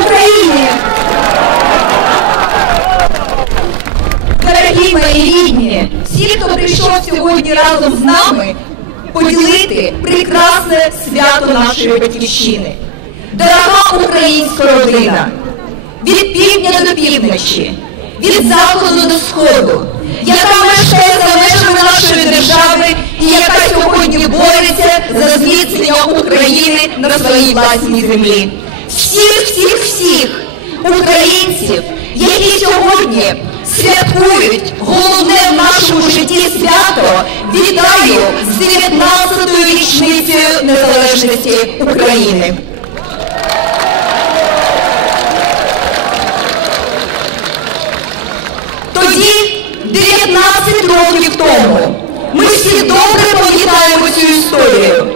Україні! Дорогі мої рідні, всі, хто прийшов сьогодні разом з нами, поділити прекрасне свято нашої батьківщини. Дорога українська родина, від півдня до півночі, від заходу до сходу, яка мешкає за межами нашої держави і яка сьогодні бореться за зміцнення України на своїй власній землі. Всіх, всіх, всіх українців, які сьогодні святкують головне в нашому житті свято, вітаю з 19-ю річницею незалежності України. Тоді, 19 років тому, ми всі добре пам'ятаємо цю історію.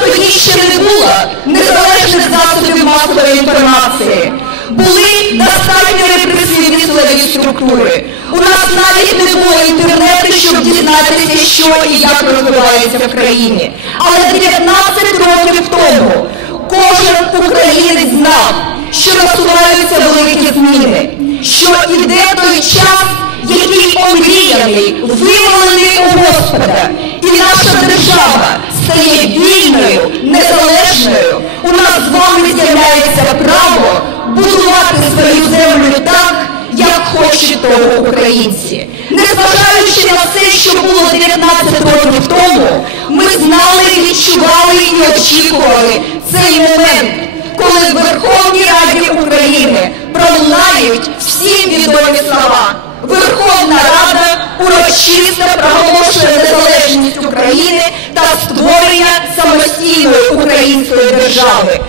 Тоді ще не було незалежних засобів масової інформації. Були достатньо репресивні силові структури. У нас навіть не було інтернету, щоб дізнатися, що і як розвивається в країні. Але 19 років тому кожен українець знав, що насуваються великі зміни, що іде той час, який омріяний, вимолений у Господа, і наша держава стає вільною, незалежною. У нас з вами з'являється право будувати свою землю так, як хочуть того українці. Незважаючи на все, що було 19 років тому, ми знали, відчували і очікували цей момент, коли в Верховній Раді України пролунають всі відомі слова. Верховна Рада урочисто проголошує незалежність України та створення самостійної української держави.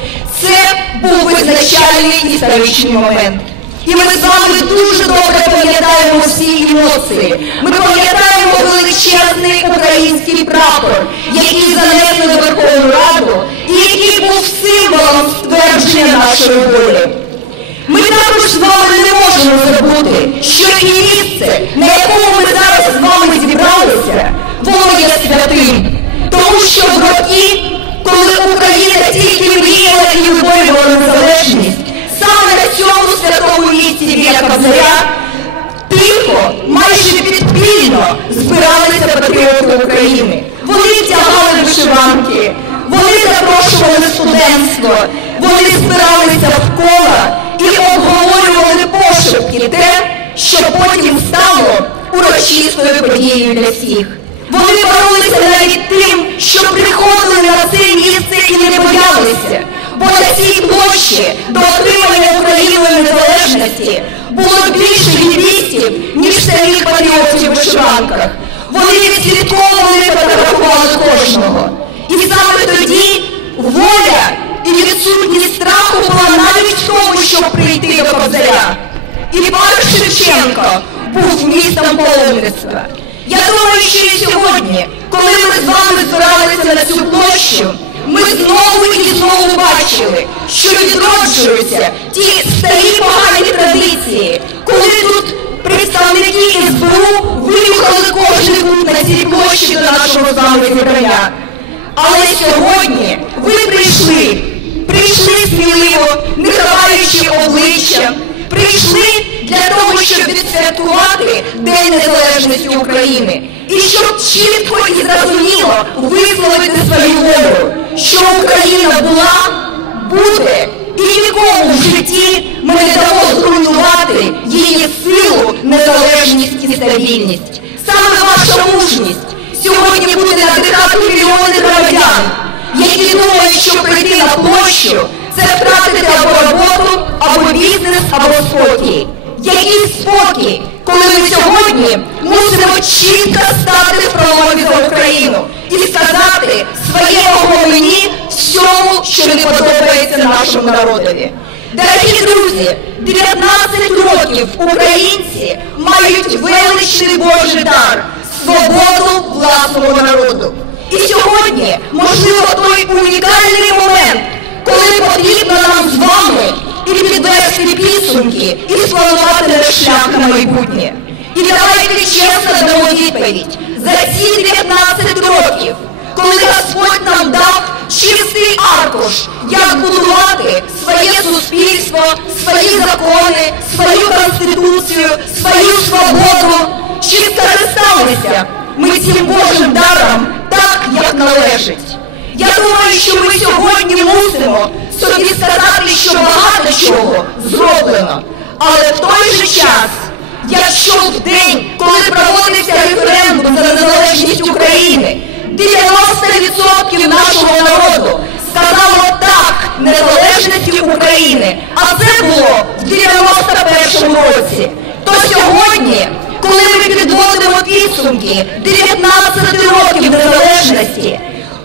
Це був визначальний історичний момент. І ми з вами дуже добре пам'ятаємо всі емоції. Ми пам'ятаємо величезний український прапор, який занесли Верховну Раду і який був символом ствердження нашої волі. Ми також з вами не можемо забути, що і біля тихо, майже підпільно збиралися патріоти України. Вони втягали вишиванки, вони запрошували студентство, вони збиралися в кола і обговорювали пошепки те, що потім стало урочистою подією для всіх. Вони боролися навіть тим, що приходили на це місце і не боялися, бо на цій площі до незалежності було більше юристів, ніж самих патріотів у вишиванках. Вони відслідковували і фотографували кожного. І саме тоді воля і відсутність страху була навіть в тому, щоб прийти до Кобзаря. І пан Шевченко був містом паломництва. Я думаю, що і сьогодні, коли ми з вами збиралися на цю площу, ми знову і знову бачили, що відроджуються ті старі погані традиції, коли тут представники СБУ виїхали кожен кут на цій площі до нашого з вами зібрання. Але сьогодні ви прийшли, прийшли сміливо, не ховаючи обличчя, прийшли для того, щоб відсвяткувати День Незалежності України. І щоб чітко і зрозуміло висловити свою волю, що Україна була, буде і нікому в житті ми не дамо зруйнувати її силу, незалежність і стабільність. Саме ваша мужність сьогодні буде надихати мільйони громадян, які думають, що прийти на площу це втратити або роботу, або бізнес, або спокій. Який спокій, коли ми сьогодні мусимо чітко стати в проломі за Україну і сказати своєму мені всьому, що не подобається нашому народові. Дорогі друзі, 19 років українці мають величний Божий дар свободу власного народу. І сьогодні, можливо, той унікальний момент, коли потрібно нам з вами і підвести підсумки, і спланувати шлях на майбутнє. І давайте чесно дамо відповідь. За ці 19 років, коли Господь нам дав чистий аркуш, як будувати своє суспільство свої закони, свою конституцію, свою свободу. Чи скористалися ми цим Божим даром так, як належить? Я думаю, що ми сьогодні мусимо собі сказати, що багато чого зроблено. Але в той же час, якщо в день, коли проводиться референдум за незалежність України, 90% нашого народу сказало так незалежності України, а це було в 91-му році, то сьогодні, коли ми підводимо підсумки 19 років незалежності,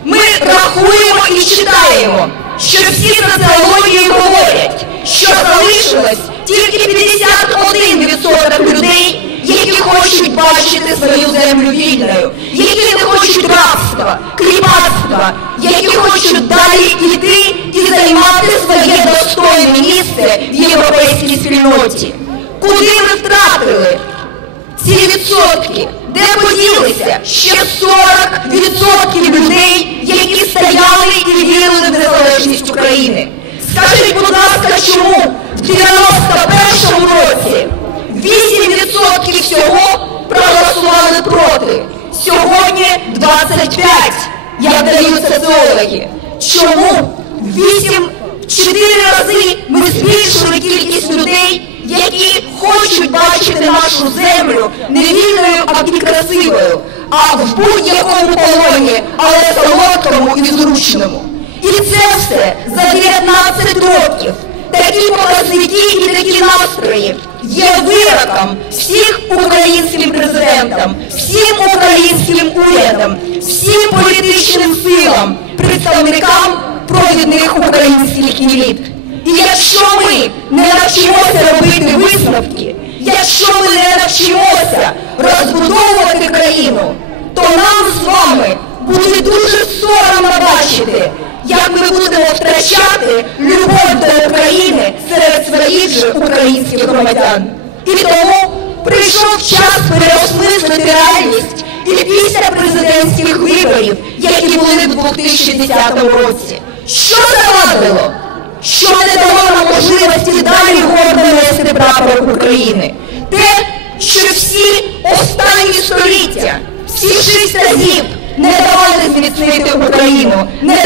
ми рахуємо і читаємо, що всі соціології говорять, що залишилось тільки 51% людей, які хочуть бачити свою землю вільною, які не хочуть рабства, кріпацтва, які хочуть далі йти і займати своє достойне місце в європейській спільноті. Куди ми втратили ці відсотки? Де поділися ще 40% людей, які стояли і вірили в незалежність України? Скажіть, будь ласка, чому в 91-му році 8% всього проголосували проти? Сьогодні 25, як дають соціологи. Чому? 8 4 рази ми збільшили кількість людей, які хочуть бачити нашу землю не вільною, а красивою, а в будь-якому полоні, але солодкому і зручному. І це все за 19 років. Такі показники і такі настрої є вироком всіх українським президентам, всім українським урядам, всім політичним силам, представникам провідних українських еліт. І якщо ми не навчимося робити висновки, якщо ми не навчимося розбудовувати країну, то нам з вами буде дуже соромно бачити, як ми будемо втрачати любов до України серед своїх же українських громадян. І тому прийшов час переосмислити реальність і після президентських виборів, які були в 2010 році. Що завадило? Що не дало нам можливості далі гордо нести прапор України? Те, що всі останні століття, всі шість разів не давали зміцнити Україну, не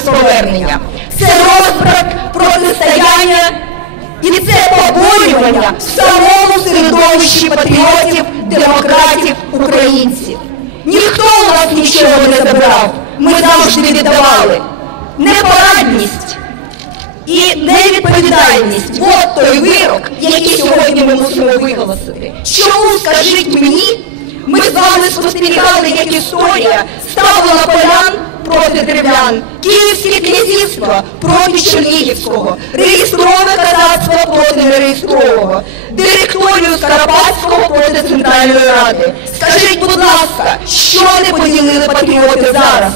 без повернення. Це розбрат, протистояння і це поборювання в самому середовищі патріотів, демократів, українців. Ніхто у нас нічого не забрав, ми завжди віддавали. Непорадність і невідповідальність от той вирок, який сьогодні ми мусимо виголосити. Чому, скажіть мені, ми з вами спостерігали, як історія ставила полян проти древлян, Київське князівство проти Чернігівського, реєстрове казацтво проти нереєстрового, директорію Скоропадського проти Центральної Ради. Скажіть, будь ласка, що не поділили патріоти зараз?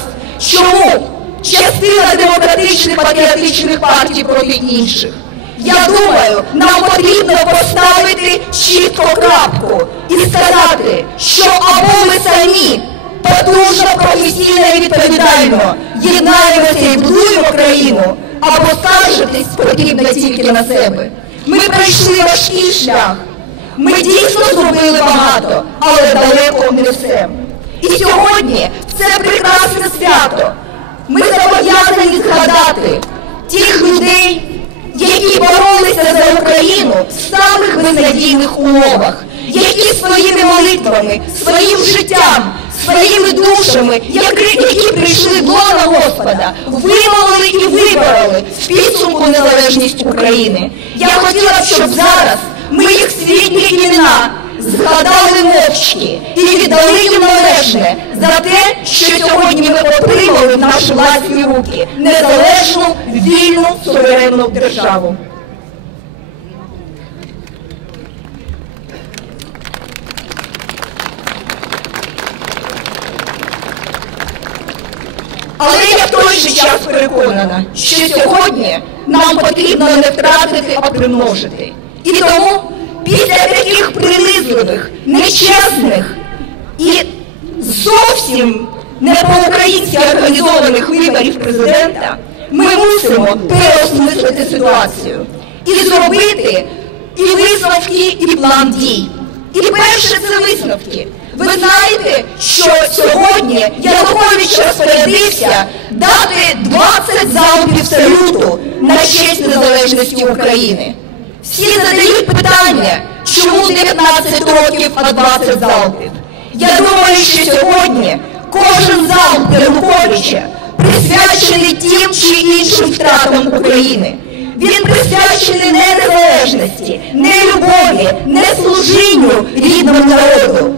Чому? Частина демократичних патріотичних партій проти інших. Я думаю, нам потрібно поставити чітко крапку і сказати, що або ми самі потужно, професійно і відповідально єднаємося і будуємо країну, або скаржитись потрібно тільки на себе. Ми пройшли важкий шлях. Ми дійсно зробили багато, але далеко не все. І сьогодні це прекрасне свято. Ми зобов'язані згадати тих людей, які боролися за Україну в самих безнадійних умовах, які своїми молитвами, своїм життям, своїми душами, які, прийшли до Господа, вимолили і вибороли в підсумку незалежність України. Я хотіла б, щоб зараз ми їх світні імена згадали мовчки і віддали їм належне за те, що сьогодні ми отримали в наші власні руки незалежну, вільну, суверенну державу. Але я в той же час переконана, що сьогодні нам потрібно не втратити, а примножити. І тому після таких принизливих, нечесних і зовсім не по-українськи організованих виборів президента, ми мусимо переосмислити ситуацію і зробити і висновки, і план дій. І перше це висновки. Ви знаєте, що сьогодні Янукович розпорядився дати 20 залпів салюту на честь незалежності України. Всі задають питання, чому 19 років, а 20 залпів. Я думаю, що сьогодні кожен залп Януковича присвячений тим чи іншим втратам України. Він присвячений не незалежності, не любові, не служінню рідному народу.